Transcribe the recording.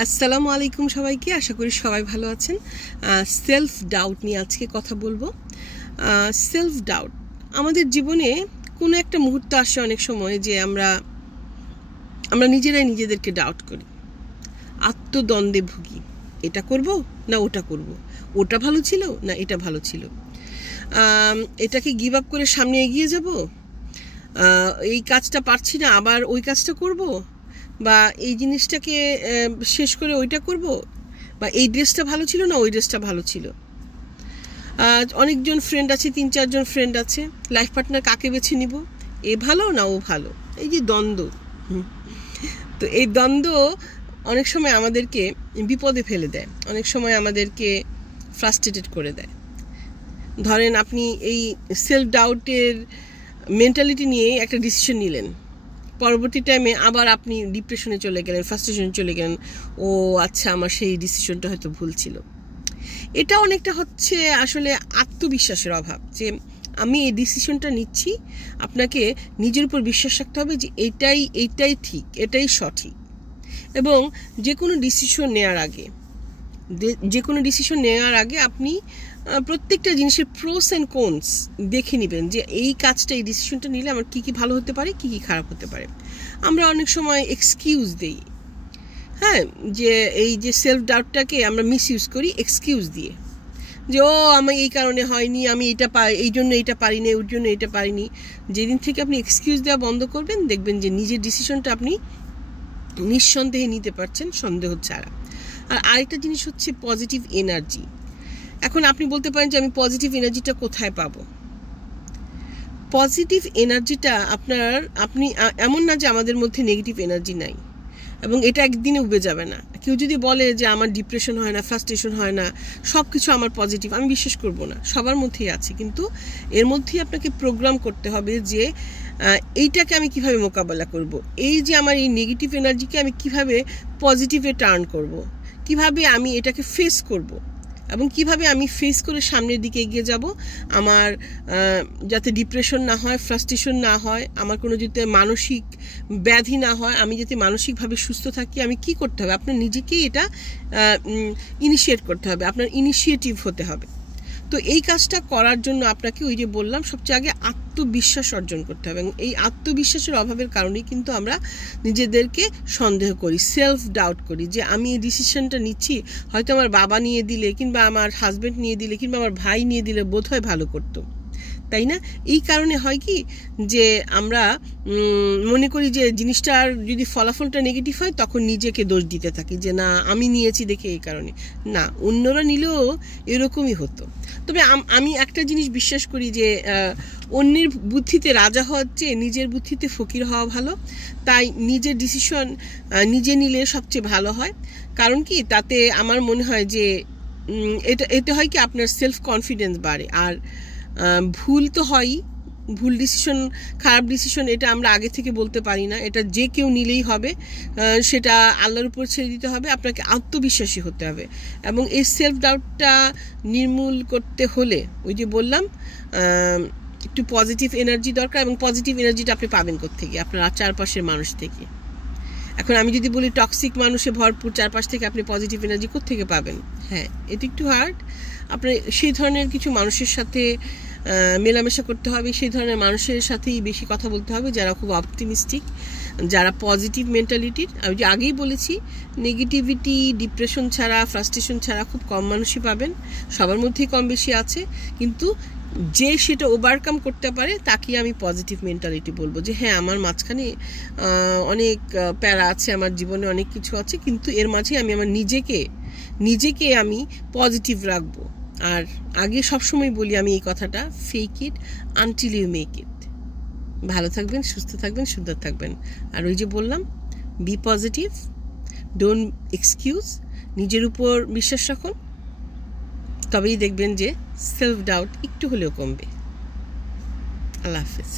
আসসালামু আলাইকুম সবাইকে, আশা করি সবাই ভালো আছেন। সেলফ ডাউট নিয়ে আজকে কথা বলবো। সেলফ ডাউট আমাদের জীবনে কোনো একটা মুহূর্ত আসে অনেক সময় যে আমরা নিজেরাই নিজেদেরকে ডাউট করি, আত্মদ্বন্দ্বে ভুগি। এটা করব না ওটা করব, ওটা ভালো ছিল না এটা ভালো ছিল, এটাকে গিভ আপ করে সামনে এগিয়ে যাব, এই কাজটা পারছি না আবার ওই কাজটা করব, বা এই জিনিসটাকে শেষ করে ওইটা করব, বা এই ড্রেসটা ভালো ছিল না ওই ড্রেসটা ভালো ছিল। অনেকজন ফ্রেন্ড আছে, 3-4 জন ফ্রেন্ড আছে, লাইফ পার্টনার কাকে বেছে নিব, এ ভালো না ও ভালো, এই যে দ্বন্দ্ব। তো এই দ্বন্দ্ব অনেক সময় আমাদেরকে বিপদে ফেলে দেয়, অনেক সময় আমাদেরকে ফ্রাস্ট্রেটেড করে দেয়। ধরেন আপনি এই সেলফ ডাউটের মেন্টালিটি নিয়ে একটা ডিসিশন নিলেন, পরবর্তী টাইমে আবার আপনি ডিপ্রেশনে চলে গেলেন, ফ্রাস্ট্রেশনে চলে গেলেন, ও আচ্ছা আমার সেই ডিসিশনটা হয়তো ভুল ছিল। এটা অনেকটা হচ্ছে আসলে আত্মবিশ্বাসের অভাব, যে আমি এই ডিসিশনটা নিচ্ছি। আপনাকে নিজের উপর বিশ্বাস রাখতে হবে যে এইটাই ঠিক, এটাই সঠিক। এবং যে কোনো ডিসিশন নেওয়ার আগে আপনি প্রত্যেকটা জিনিসের প্রোস অ্যান্ড কোনস দেখে নেবেন, যে এই কাজটা, এই ডিসিশনটা নিলে আমার কী কী ভালো হতে পারে, কী কী খারাপ হতে পারে। আমরা অনেক সময় এক্সকিউজ দিই, হ্যাঁ, যে এই যে সেলফ ডাউটটাকে আমরা মিসইউজ করি এক্সকিউজ দিয়ে, যে আমি এই কারণে হয়নি, আমি এই জন্য এইটা পারিনি, ওর জন্য এটা পারিনি। যেদিন থেকে আপনি এক্সকিউজ দেওয়া বন্ধ করবেন, দেখবেন যে নিজের ডিসিশনটা আপনি নিঃসন্দেহে নিতে পারছেন, সন্দেহ ছাড়া। আর আরেকটা জিনিস হচ্ছে পজিটিভ এনার্জি। এখন আপনি বলতে পারেন যে আমি পজিটিভ এনার্জিটা কোথায় পাবো? পজিটিভ এনার্জিটা আপনি এমন না যে আমাদের মধ্যে নেগেটিভ এনার্জি নাই, এবং এটা একদিনে উবে যাবে না। কেউ যদি বলে যে আমার ডিপ্রেশন হয় না, ফ্রাস্ট্রেশন হয় না, সব কিছু আমার পজিটিভ, আমি বিশ্বাস করব না। সবার মধ্যেই আছে, কিন্তু এর মধ্যেই আপনাকে প্রোগ্রাম করতে হবে যে এইটাকে আমি কিভাবে মোকাবেলা করব, এই যে আমার এই নেগেটিভ এনার্জিকে আমি কিভাবে পজিটিভে টার্ন করব, কিভাবে আমি এটাকে ফেস করব, এবং কিভাবে আমি ফেস করে সামনের দিকে এগিয়ে যাব। আমার যাতে ডিপ্রেশন না হয়, ফ্রাস্ট্রেশন না হয়, আমার কোনো যাতে মানসিক ব্যাধি না হয়, আমি যাতে মানসিকভাবে সুস্থ থাকি, আমি কি করতে হবে? আপনার নিজেকেই এটা ইনিশিয়েট করতে হবে, আপনার ইনিশিয়েটিভ হতে হবে। তো এই কাজটা করার জন্য আপনাকে ওই যে বললাম, সবচেয়ে আগে আত্মবিশ্বাস অর্জন করতে হবে। এবং এই আত্মবিশ্বাসের অভাবের কারণেই কিন্তু আমরা নিজেদেরকে সন্দেহ করি, সেলফ ডাউট করি, যে আমি এই ডিসিশনটা নিচ্ছি, হয়তো আমার বাবা নিয়ে দিলে, কিংবা আমার হাজব্যান্ড নিয়ে দিলে, কিংবা আমার ভাই নিয়ে দিলে বোধহয় ভালো করতো, তাই না? এই কারণে হয় কি, যে আমরা মনে করি যে জিনিসটার যদি ফলাফলটা নেগেটিভ হয়, তখন নিজেকে দোষ দিতে থাকি, যে না আমি নিয়েছি দেখে এই কারণে। না, অন্যরা নিলেও এরকমই হতো। তবে আমি একটা জিনিস বিশ্বাস করি, যে অন্যের বুদ্ধিতে রাজা হওয়ার চেয়ে নিজের বুদ্ধিতে ফকির হওয়া ভালো। তাই নিজের ডিসিশন নিজে নিলে সবচেয়ে ভালো হয়। কারণ কি, তাতে আমার মনে হয় যে এটা হয় কি, আপনার সেলফ কনফিডেন্স বাড়ে। আর ভুল তো হয়ই, ভুল ডিসিশন, খারাপ ডিসিশন, এটা আমরা আগে থেকে বলতে পারি না, এটা যে কেউ নিলেই হবে, সেটা আল্লাহর উপর ছেড়ে দিতে হবে। আপনাকে আত্মবিশ্বাসী হতে হবে, এবং এই সেলফ ডাউটটা নির্মূল করতে হলে ওই যে বললাম, একটু পজিটিভ এনার্জি দরকার। এবং পজিটিভ এনার্জিটা আপনি পাবেন কোত্থেকে? আপনার চারপাশের মানুষ থেকে। এখন আমি যদি বলি টক্সিক মানুষে ভরপুর চারপাশ থেকে আপনি পজিটিভ এনার্জি কোত্থেকে পাবেন? হ্যাঁ, এটা একটু হার্ড। আপনার সেই ধরনের কিছু মানুষের সাথে মেলামেশা করতে হবে, সেই ধরনের মানুষের সাথেই বেশি কথা বলতে হবে, যারা খুব অপটিমিস্টিক, যারা পজিটিভ মেন্টালিটির। আমি যে আগেই বলেছি, নেগেটিভিটি, ডিপ্রেশন ছাড়া, ফ্রাস্ট্রেশন ছাড়া খুব কম মানুষই পাবেন, সবার মধ্যেই কম বেশি আছে। কিন্তু যে সেটা ওভারকাম করতে পারে, তাকে আমি পজিটিভ মেন্টালিটি বলবো, যে হ্যাঁ আমার মাঝখানে অনেক প্যারা আছে, আমার জীবনে অনেক কিছু আছে, কিন্তু এর মাঝে আমি আমার নিজেকে আমি পজিটিভ রাখবো। আর আগে সবসময় বলি আমি এই কথাটা, fake it until you make it. ভালো থাকবেন, সুস্থ থাকবেন, সুন্দর থাকবেন। আর ওই যে বললাম, বি পজিটিভ, ডোন্ট এক্সকিউজ, নিজের উপর বিশ্বাস রাখুন, তবেই দেখবেন যে সেলফ ডাউট একটু হলেও কমবে। আল্লাহ হাফেজ।